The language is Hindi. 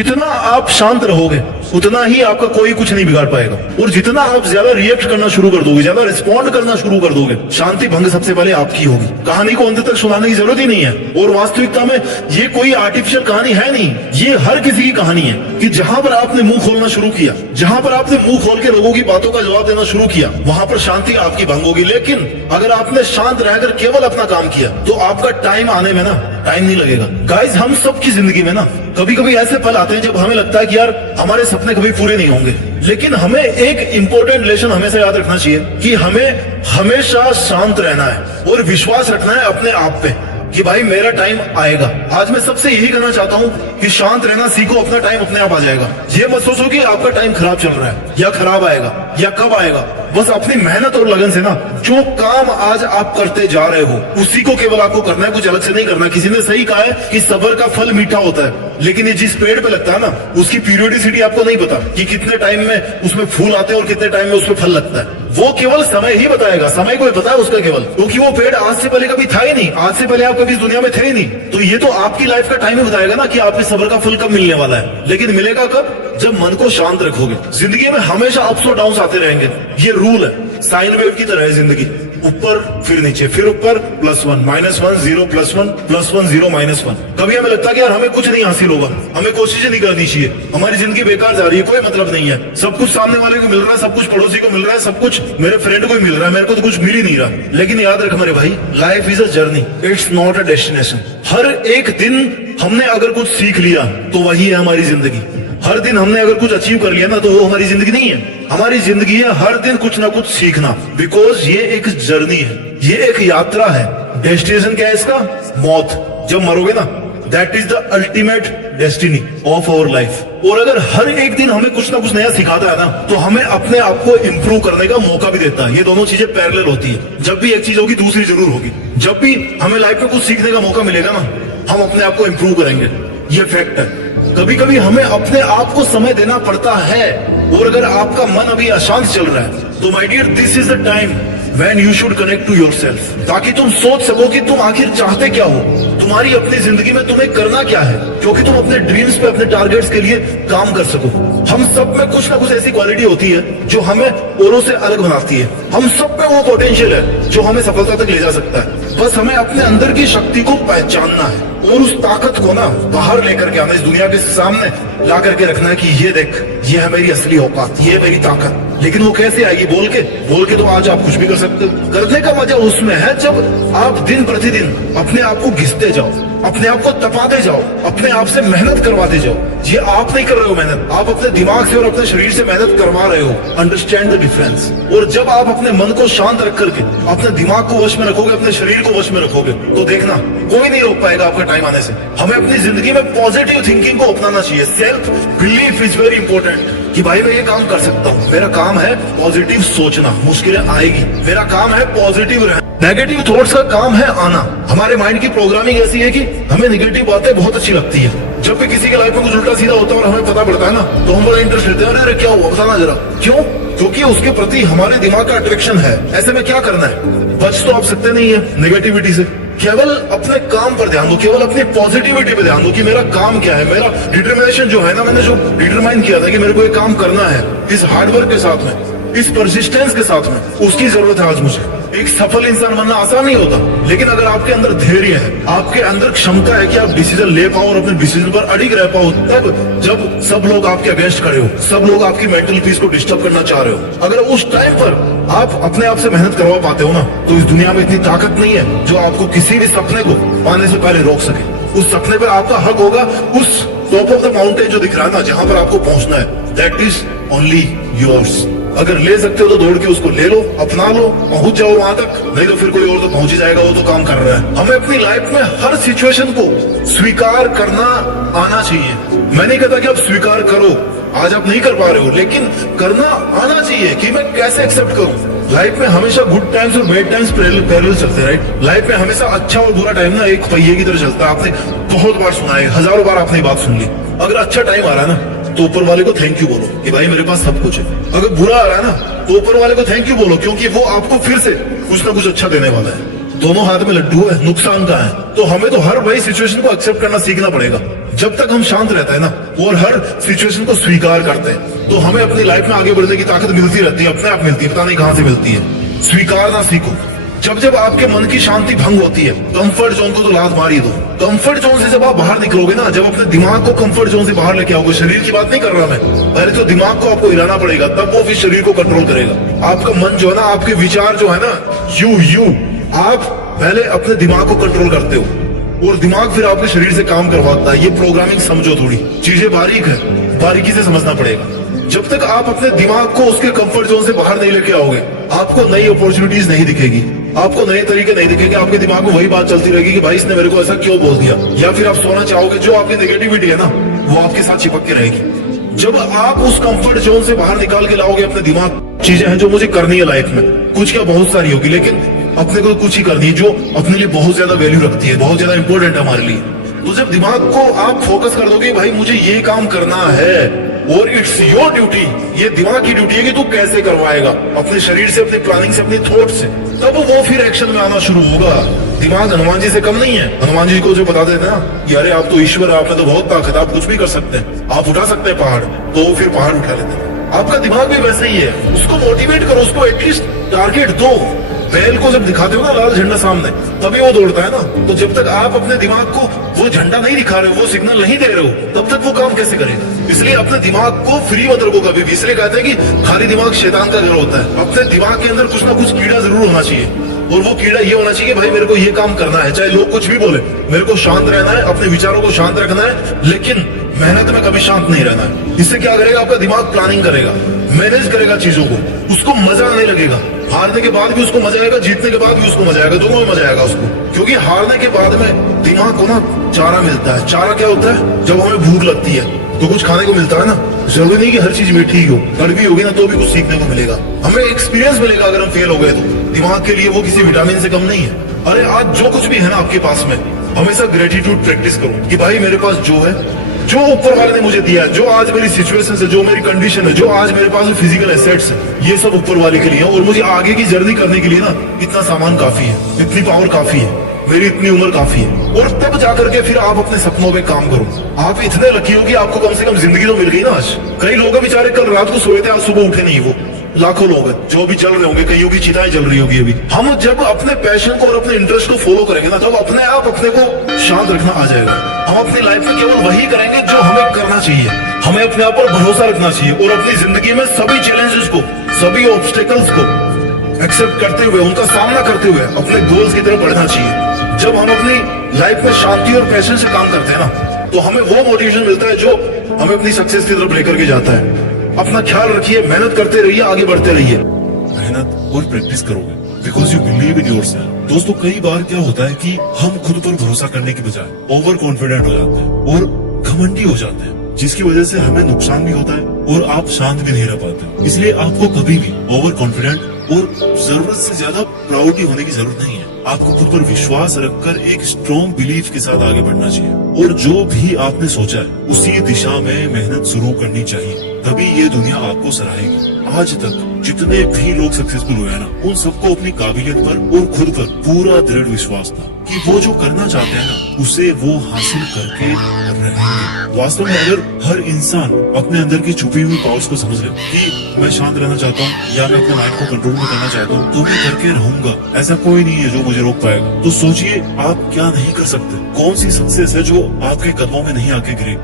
जितना आप शांत रहोगे उतना ही आपका कोई कुछ नहीं बिगाड़ पाएगा, और जितना आप ज्यादा रिएक्ट करना शुरू कर दोगे, ज्यादा रिस्पॉन्ड करना शुरू कर दोगे, शांति भंग सबसे पहले आपकी होगी। कहानी को अंत तक सुनाने की जरूरत ही नहीं है, और वास्तविकता में ये कोई आर्टिफिशियल कहानी है नहीं, ये हर किसी की कहानी है कि जहां पर आपने मुंह खोलना शुरू किया, जहां पर आपने मुंह खोल के लोगों की बातों का जवाब देना शुरू किया, वहां पर शांति आपकी भंग होगी। लेकिन अगर आपने शांत रहकर केवल अपना काम किया तो आपका टाइम आने में ना टाइम नहीं लगेगा। गाइस, हम सबकी जिंदगी में ना कभी कभी ऐसे पल आते हैं जब हमें लगता है कि यार हमारे सपने कभी पूरे नहीं होंगे, लेकिन हमें एक इंपॉर्टेंट लेसन हमेशा याद रखना चाहिए कि हमें हमेशा शांत रहना है और विश्वास रखना है अपने आप पे कि भाई मेरा टाइम आएगा। आज मैं सबसे यही कहना चाहता हूँ कि शांत रहना सीखो, अपना टाइम अपने आप आ जाएगा। ये मत सोचो कि आपका टाइम खराब चल रहा है या खराब आएगा या कब आएगा। बस अपनी मेहनत और लगन से ना जो काम आज आप करते जा रहे हो उसी को केवल आपको करना है, कुछ अलग से नहीं करना। किसी ने सही कहा है कि सब्र का फल मीठा होता है, लेकिन ये जिस पेड़ पे लगता है ना उसकी पीरियोडिसिटी आपको नहीं पता कि कितने टाइम में उसमें फूल आते हैं और कितने टाइम में उसमें फल लगता है। वो केवल समय ही बताएगा, समय को ही पता है उसका केवल, क्योंकि वो पेड़ आज से पहले कभी था ही नहीं, आज से पहले आप कभी इस दुनिया में थे ही नहीं। तो ये तो आपकी लाइफ का टाइम ही बताएगा ना कि आपके सब्र का फल कब मिलने वाला है। लेकिन मिलेगा कब? जब मन को शांत रखोगे। जिंदगी में हमेशा अप्स और डाउन्स आते रहेंगे, ये रूल है। साइन वेव की तरह है जिंदगी, ऊपर फिर नीचे, फिर ऊपर +1 -1 0 +1 +1 0 -1। कभी हमें लगता है कि यार हमें कुछ नहीं हासिल होगा, हमें कोशिशें नहीं करनी चाहिए, हमारी जिंदगी बेकार जा रही है, कोई मतलब नहीं है, सब कुछ सामने वाले को मिल रहा है, सब कुछ पड़ोसी को मिल रहा है, सब कुछ मेरे फ्रेंड को मिल रहा है, मेरे को तो कुछ मिल ही नहीं रहा। लेकिन याद रख मेरे भाई, life is a journey, it's not a destination. हर एक दिन हमने अगर कुछ सीख लिया तो वही है हमारी जिंदगी। हर दिन हमने अगर कुछ अचीव कर लिया ना तो वो हमारी जिंदगी नहीं है। हमारी जिंदगी है हर दिन कुछ ना कुछ सीखना, बिकॉज ये एक जर्नी है, ये एक यात्रा है। डेस्टिनेशन क्या है इसका? मौत। जब मरोगे ना, that is the ultimate destiny of our life. और अगर हर एक दिन हमें कुछ ना कुछ नया सिखाता है ना तो हमें अपने आप को इम्प्रूव करने का मौका भी देता है। ये दोनों चीजें पैरेलल होती है। जब भी एक चीज होगी दूसरी जरूर होगी। जब भी हमें लाइफ में कुछ सीखने का मौका मिलेगा ना, हम अपने आप को इम्प्रूव करेंगे, ये फैक्ट है। कभी कभी हमें अपने आप को समय देना पड़ता है, और अगर आपका मन अभी अशांत चल रहा है तो my dear, this is the time when you should connect to yourself, ताकि तुम सोच सको कि तुम आखिर चाहते क्या हो, तुम्हारी अपनी जिंदगी में तुम्हें करना क्या है, क्योंकि तुम अपने ड्रीम्स पे, अपने टारगेट्स के लिए काम कर सको। हम सब में कुछ ना कुछ ऐसी क्वालिटी होती है जो हमें औरों से अलग बनाती है। हम सब में वो पोटेंशियल है जो हमें सफलता तक ले जा सकता है। बस हमें अपने अंदर की शक्ति को पहचानना है और उस ताकत को ना बाहर लेकर के आना, इस दुनिया के सामने ला करके रखना है कि ये देख, ये है मेरी असली औकात, ये है मेरी ताकत। लेकिन वो कैसे आएगी? बोल के तो आज आप कुछ भी कर सकते हो। करने का मजा उसमें है जब आप दिन प्रतिदिन अपने आप को घिसते जाओ, अपने आप को तपाते जाओ, अपने आप से मेहनत करवाते जाओ। ये आप नहीं कर रहे हो मेहनत, आप अपने दिमाग से और अपने शरीर से मेहनत करवा रहे हो। Understand the difference. और जब आप अपने मन को शांत रख करके अपने दिमाग को वश में रखोगे, अपने शरीर को वश में रखोगे, तो देखना कोई नहीं रोक पाएगा आपका टाइम आने से। हमें अपनी जिंदगी में पॉजिटिव थिंकिंग को अपनाना चाहिए। Self belief is very important कि भाई मैं ये काम कर सकता हूँ। मेरा काम है पॉजिटिव सोचना, मुश्किलें आएगी, मेरा काम है पॉजिटिव रहना। नेगेटिव थॉट्स का काम है आना। हमारे माइंड की प्रोग्रामिंग ऐसी है कि हमें नेगेटिव बातें बहुत अच्छी लगती है। जब भी किसी के लाइफ में कुछ उल्टा सीधा होता है और हमें पता पड़ता है ना, तो हम बड़ा इंटरेस्ट लेते हैं, अरे क्या हुआ बताना जरा। क्यों? क्योंकि उसके प्रति हमारे दिमाग का अट्रैक्शन है। ऐसे में क्या करना है? बच तो आप सकते नहीं है नेगेटिविटी से। केवल अपने काम पर ध्यान दो, केवल अपनी पॉजिटिविटी पे ध्यान दो कि मेरा काम क्या है। मेरा डिटर्मिनेशन जो है ना, मैंने जो डिटरमाइन किया था कि मेरे को ये काम करना है, इस हार्डवर्क के साथ में, इस परसिस्टेंस के साथ में, उसकी जरूरत है आज मुझे। एक सफल इंसान बनना आसान नहीं होता, लेकिन अगर आपके अंदर धैर्य है, आपके अंदर क्षमता है कि आप डिसीजन ले पाओ और अपने डिसीजन पर अडिग रह पाओ, तब जब सब लोग आपके अगेंस्ट खड़े हो, सब लोग आपकी मेंटल पीस को डिस्टर्ब करना चाह रहे हो, अगर उस टाइम पर आप अपने आप से मेहनत करवा पाते हो ना, तो इस दुनिया में इतनी ताकत नहीं है जो आपको किसी भी सपने को पाने से पहले रोक सके। उस सपने पर आपका हक होगा, उस टॉप ऑफ द माउंटेन जो दिख रहा है ना, जहां पर आपको पहुंचना है, दैट इज ओनली योर्स। अगर ले सकते हो तो दौड़ के उसको ले लो, अपना लो, पहुंच जाओ वहां तक, नहीं तो फिर कोई और तो पहुंच ही जाएगा, वो तो काम कर रहा है। हमें अपनी लाइफ में हर सिचुएशन को स्वीकार करना आना चाहिए। मैं नहीं कहता कि आप स्वीकार करो, आज आप नहीं कर पा रहे हो, लेकिन करना आना चाहिए कि मैं कैसे एक्सेप्ट करूं। लाइफ में हमेशा गुड टाइम्स और बैड टाइम्स पैरेलल चलते हैं, राइट। लाइफ में हमेशा अच्छा और बुरा टाइम ना एक पहिए की तरह चलता है। आपने बहुत बार सुना है, हजारों बार आपने बात सुन ली। अगर अच्छा टाइम आ रहा है ना तो ऊपर वाले को थैंक यू बोलो कि भाई मेरे पास सब कुछ है। अगर बुरा आ रहा है ना तो ऊपर वाले को थैंक यू बोलो, क्योंकि वो आपको फिर से कुछ ना कुछ अच्छा देने वाला है। दोनों हाथ में लड्डू है, नुकसान का है। तो हमें तो हर वही सिचुएशन को एक्सेप्ट करना सीखना पड़ेगा। जब तक हम शांत रहते हैं ना और हर सिचुएशन को स्वीकार करते हैं तो हमें अपनी लाइफ में आगे बढ़ने की ताकत मिलती रहती है, अपने आप मिलती है, पता नहीं कहां से मिलती है। स्वीकारना सीखो। जब जब आपके मन की शांति भंग होती है, कंफर्ट जोन को तो लात मार ही दो। कंफर्ट जोन से जब आप बाहर निकलोगे ना, जब अपने दिमाग को कंफर्ट जोन से बाहर लेके आओगे, शरीर की बात नहीं कर रहा मैं, पहले तो दिमाग को आपको हिलाना पड़ेगा, तब वो फिर शरीर को कंट्रोल करेगा। आपका मन जो है ना, आपके विचार जो है ना, यू आप पहले अपने दिमाग को कंट्रोल करते हो और दिमाग फिर आपके शरीर से काम करवाता है। ये प्रोग्रामिंग समझो, थोड़ी चीजें बारीक है, बारीकी से समझना पड़ेगा। जब तक आप अपने दिमाग को उसके कंफर्ट जोन से बाहर नहीं लेके आओगे, आपको नई अपॉर्चुनिटीज नहीं दिखेगी, आपको नए तरीके नहीं दिखेंगे। आपके दिमाग में वही बात चलती रहेगी कि भाई इसने मेरे को ऐसा क्यों बोल दिया, या फिर आप सोना चाहोगे, जो आपकी नेगेटिविटी है ना वो आपके साथ चिपक के रहेगी। जब आप उस कंफर्ट जोन से बाहर निकाल के लाओगे अपने दिमाग, चीजें हैं जो मुझे करनी है लाइफ में, कुछ क्या बहुत सारी होगी, लेकिन अपने को कुछ ही करनी है जो अपने लिए बहुत ज्यादा वैल्यू रखती है, बहुत ज्यादा इंपॉर्टेंट है हमारे लिए। तो जब दिमाग को आप फोकस कर दोगे भाई मुझे ये काम करना है और इट्स योर ड्यूटी, ये दिमाग की ड्यूटी है कि तू कैसे करवाएगा, अपने शरीर से, अपनी प्लानिंग से, अपने थॉट से, तब वो फिर एक्शन में आना शुरू होगा। दिमाग हनुमान जी से कम नहीं है। हनुमान जी को जो बता देते हैं ना कि अरे आप तो ईश्वर है, आप में तो बहुत ताकत है, आप कुछ भी कर सकते हैं, आप उठा सकते हैं पहाड़, तो वो फिर पहाड़ उठा लेते हैं। आपका दिमाग भी वैसे ही है, उसको मोटिवेट करो, उसको एटलीस्ट टारगेट दो। बैल को जब दिखाते हो ना लाल झंडा सामने, तभी वो दौड़ता है ना। तो जब तक आप अपने दिमाग को वो झंडा नहीं दिखा रहे हो, वो सिग्नल नहीं दे रहे हो, तब तक वो काम कैसे करेगा। इसलिए अपने दिमाग को फ्री मत रखो कभी भी। इसलिए कहते हैं कि खाली दिमाग शैतान का घर होता है। अपने दिमाग के अंदर कुछ ना कुछ कीड़ा जरूर होना चाहिए, और वो कीड़ा ये होना चाहिए भाई मेरे को ये काम करना है, चाहे लोग कुछ भी बोले, मेरे को शांत रहना है, अपने विचारों को शांत रखना है, लेकिन मेहनत में कभी शांत नहीं रहना है। इससे क्या करेगा, आपका दिमाग प्लानिंग करेगा, मैनेज करेगा चीजों को, उसको मजा आने लगेगा। हारने के बाद भी उसको मजा आएगा, जीतने के बाद भी उसको मजा आएगा, दोनों में मजा आएगा उसको। क्योंकि हारने के बाद में दिमाग को ना चारा मिलता है। चारा क्या होता है, जब हमें भूख लगती है तो कुछ खाने को मिलता है ना। जरूरी नहीं कि हर चीज मीठी ही हो, कड़वी होगी ना तो भी कुछ सीखने को मिलेगा, हमें एक्सपीरियंस मिलेगा। अगर हम फेल हो गए तो दिमाग के लिए वो किसी विटामिन से कम नहीं है। अरे आज जो कुछ भी है ना आपके पास में, हमेशा ग्रेटिट्यूड प्रैक्टिस करो कि भाई मेरे पास जो है, जो ऊपर वाले ने मुझे दिया है, जो आज मेरी सिचुएशन है, जो मेरी कंडीशन है, जो आज मेरे पास फिजिकल एसेट्स है, ये सब ऊपर वाले के लिए है। और मुझे आगे की जर्नी करने के लिए ना इतना सामान काफी है, इतनी पावर काफी है, मेरी इतनी उम्र काफी है। और तब जाकर के फिर आप अपने सपनों पे काम करो। आप इतने लकी हो कि आपको कम से कम जिंदगी तो मिल गई ना आज। कई लोग बेचारे कल रात को सोए थे, आज सुबह उठे नहीं। वो लाखों लोग हैं जो भी जल रहे होंगे, कईयों की चिताएं जल रही होगी अभी। हम जब अपने पैशन को और अपने इंटरेस्ट को फॉलो करेंगे ना, तब अपने आप अपने को शांत रखना आ जाएगा। हम अपनी लाइफ में केवल वही करेंगे जो हमें करना चाहिए। हमें अपने आप पर भरोसा रखना चाहिए और अपनी जिंदगी में सभी चैलेंजेस को, सभी ऑब्स्टेकल्स को एक्सेप्ट करते हुए, उनका सामना करते हुए अपने गोल्स की तरफ बढ़ना चाहिए। जब हम अपनी लाइफ में शांति और पैशन से काम करते हैं ना, तो हमें वो मोटिवेशन मिलता है जो हमें अपनी सक्सेस की तरफ लेकर के जाता है। अपना ख्याल रखिए, मेहनत करते रहिए, आगे बढ़ते रहिए। मेहनत और प्रैक्टिस करोगे because you believe in yourself. दोस्तों कई बार क्या होता है कि हम खुद पर भरोसा करने की बजाय ओवर कॉन्फिडेंट हो जाते हैं और घमंडी हो जाते हैं, जिसकी वजह से हमें नुकसान भी होता है और आप शांत भी नहीं रह पाते। इसलिए आपको कभी भी ओवर कॉन्फिडेंट और जरूरत से ज्यादा प्राउड होने की जरूरत नहीं है। आपको खुद पर विश्वास रखकर एक स्ट्रॉन्ग बिलीफ के साथ आगे बढ़ना चाहिए और जो भी आपने सोचा है उसी दिशा में मेहनत शुरू करनी चाहिए, तभी ये दुनिया आपको सराहेगी। आज तक जितने भी लोग सक्सेसफुल हुए हैं ना, उन सबको अपनी काबिलियत पर और खुद पर पूरा दृढ़ विश्वास था कि वो जो करना चाहते हैं ना, उसे वो हासिल करके रहेंगे। वास्तव में अगर हर इंसान अपने अंदर की छुपी हुई पावर्स को समझ ले कि मैं शांत रहना चाहता हूँ या मैं अपने माइंड को कंट्रोल में करना चाहता हूँ, तो मैं करके रहूंगा, ऐसा कोई नहीं है जो मुझे रोक पाएगा। तो सोचिए आप क्या नहीं कर सकते, कौन सी सक्सेस है जो आपके कदमों में नहीं आके गिरे।